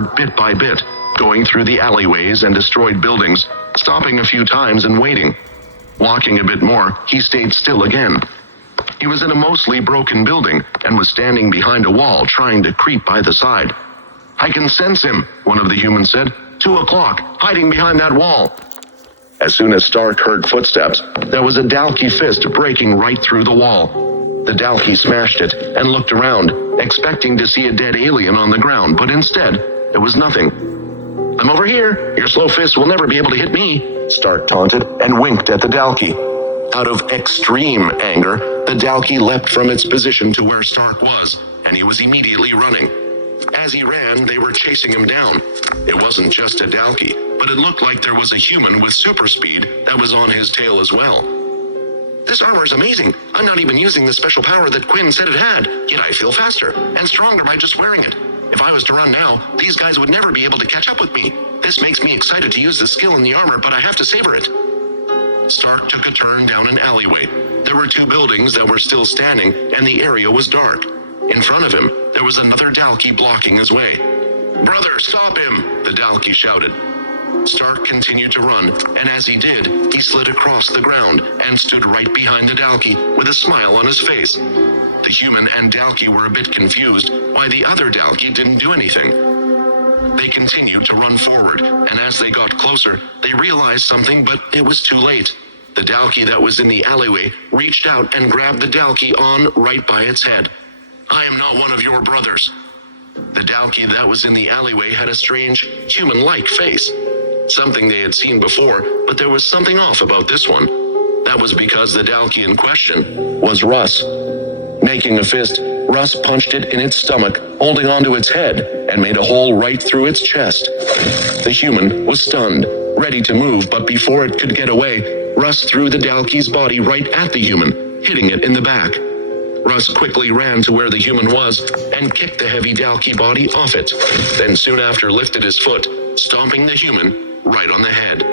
forward bit by bit, going through the alleyways and destroyed buildings, stopping a few times and waiting. Walking a bit more, he stayed still again. He was in a mostly broken building and was standing behind a wall trying to creep by the side. "I can sense him," one of the humans said. 2 o'clock, hiding behind that wall. As soon as Stark heard footsteps, there was a Dalki fist breaking right through the wall. The Dalki smashed it and looked around, expecting to see a dead alien on the ground, but instead, there was nothing. "I'm over here. Your slow fist will never be able to hit me," Stark taunted and winked at the Dalki. Out of extreme anger, the Dalki leapt from its position to where Stark was, and he was immediately running. As he ran, they were chasing him down. It wasn't just a Dalki, but it looked like there was a human with super speed that was on his tail as well. "This armor is amazing. I'm not even using the special power that Quinn said it had, yet I feel faster and stronger by just wearing it. If I was to run now, these guys would never be able to catch up with me. This makes me excited to use the skill in the armor, but I have to savor it." Stark took a turn down an alleyway. There were 2 buildings that were still standing, and the area was dark. In front of him, there was another Dalki blocking his way. "Brother, stop him!" the Dalki shouted. Stark continued to run, and as he did, he slid across the ground and stood right behind the Dalki with a smile on his face. The human and Dalki were a bit confused why the other Dalki didn't do anything. They continued to run forward, and as they got closer, they realized something, but it was too late. The Dalki that was in the alleyway reached out and grabbed the Dalki on right by its head. "I am not one of your brothers." The Dalki that was in the alleyway had a strange, human-like face. Something they had seen before, but there was something off about this one. That was because the Dalki in question was Russ. Making a fist, Russ punched it in its stomach, holding onto its head, and made a hole right through its chest. The human was stunned, ready to move, but before it could get away, Russ threw the Dalki's body right at the human, hitting it in the back. Russ quickly ran to where the human was and kicked the heavy Dalki body off it, then soon after lifted his foot, stomping the human right on the head.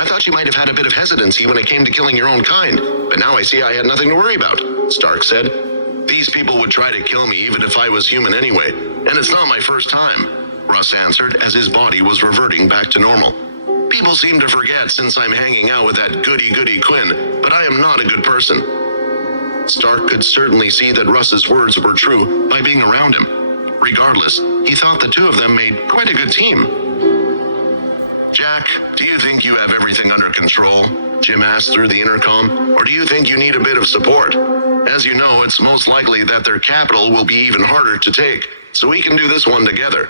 "I thought you might have had a bit of hesitancy when it came to killing your own kind, but now I see I had nothing to worry about," Stark said. "These people would try to kill me even if I was human anyway, and it's not my first time," Russ answered as his body was reverting back to normal. "People seem to forget since I'm hanging out with that goody-goody Quinn, but I am not a good person." Stark could certainly see that Russ's words were true by being around him. Regardless, he thought the 2 of them made quite a good team. "Jack, do you think you have everything under control?" Jim asked through the intercom. "Or do you think you need a bit of support? As you know, it's most likely that their capital will be even harder to take, so we can do this one together."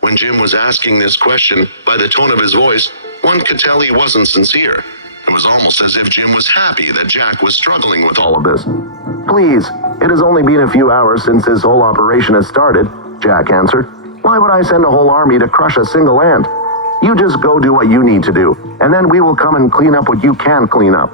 When Jim was asking this question, by the tone of his voice, one could tell he wasn't sincere. It was almost as if Jim was happy that Jack was struggling with all of this. "Please, it has only been a few hours since this whole operation has started," Jack answered. "Why would I send a whole army to crush a single ant? You just go do what you need to do, and then we will come and clean up what you can clean up."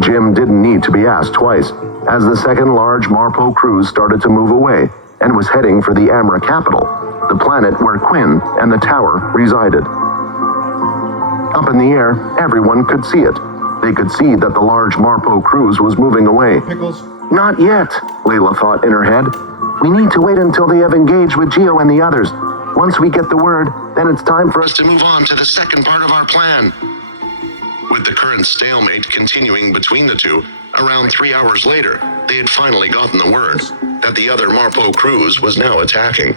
Jim didn't need to be asked twice, as the second large Marpo cruise started to move away and was heading for the Amra capital, the planet where Quinn and the tower resided. Up in the air, everyone could see it. They could see that the large Marpo cruise was moving away. Pickles. "Not yet," Layla thought in her head. "We need to wait until they have engaged with Geo and the others. Once we get the word, then it's time for us to move on to the second part of our plan." With the current stalemate continuing between the 2, around 3 hours later, they had finally gotten the word that the other Marpo cruise was now attacking.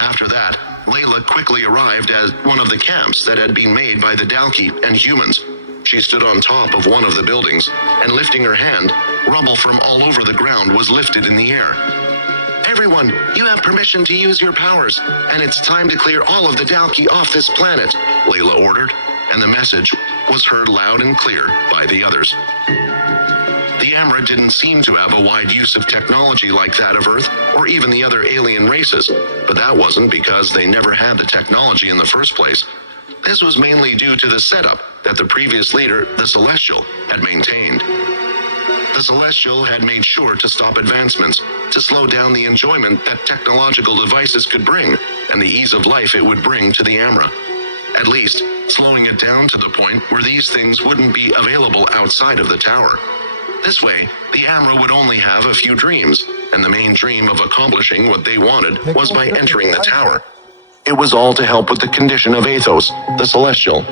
After that, Layla quickly arrived at one of the camps that had been made by the Dalki and humans. She stood on top of one of the buildings, and lifting her hand, rubble from all over the ground was lifted in the air. "Everyone, you have permission to use your powers, and it's time to clear all of the Dalki off this planet," Layla ordered, and the message was heard loud and clear by the others. The Amra didn't seem to have a wide use of technology like that of Earth or even the other alien races, but that wasn't because they never had the technology in the first place. This was mainly due to the setup that the previous leader, the Celestial, had maintained. The Celestial had made sure to stop advancements, to slow down the enjoyment that technological devices could bring, and the ease of life it would bring to the Amra. At least, slowing it down to the point where these things wouldn't be available outside of the tower. This way, the Amra would only have a few dreams, and the main dream of accomplishing what they wanted was by entering the tower. It was all to help with the condition of Athos, the Celestial.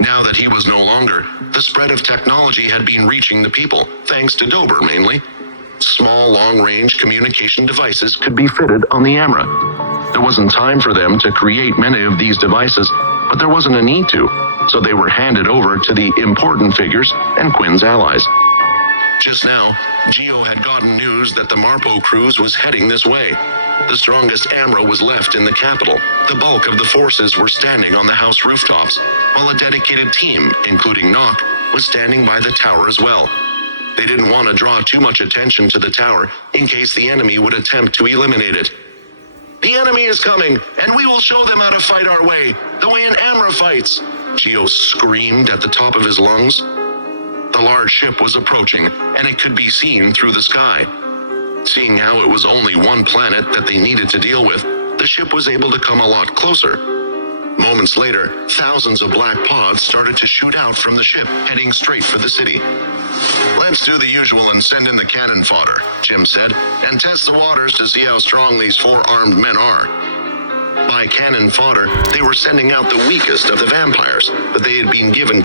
Now that he was no longer, the spread of technology had been reaching the people, thanks to Dober mainly. Small, long-range communication devices could be fitted on the Amra. There wasn't time for them to create many of these devices, but there wasn't a need to, so they were handed over to the important figures and Quinn's allies. Just now, Geo had gotten news that the Marpo cruise was heading this way. The strongest Amra was left in the capital. The bulk of the forces were standing on the house rooftops, while a dedicated team, including Nock, was standing by the tower as well. They didn't want to draw too much attention to the tower in case the enemy would attempt to eliminate it. The enemy is coming, and we will show them how to fight our way, the way an Amra fights, Geo screamed at the top of his lungs. The large ship was approaching, and it could be seen through the sky. Seeing how it was only one planet that they needed to deal with, the ship was able to come a lot closer. Moments later, thousands of black pods started to shoot out from the ship, heading straight for the city. Let's do the usual and send in the cannon fodder, Jim said, and test the waters to see how strong these 4 armed men are. By cannon fodder, they were sending out the weakest of the vampires, but they had been given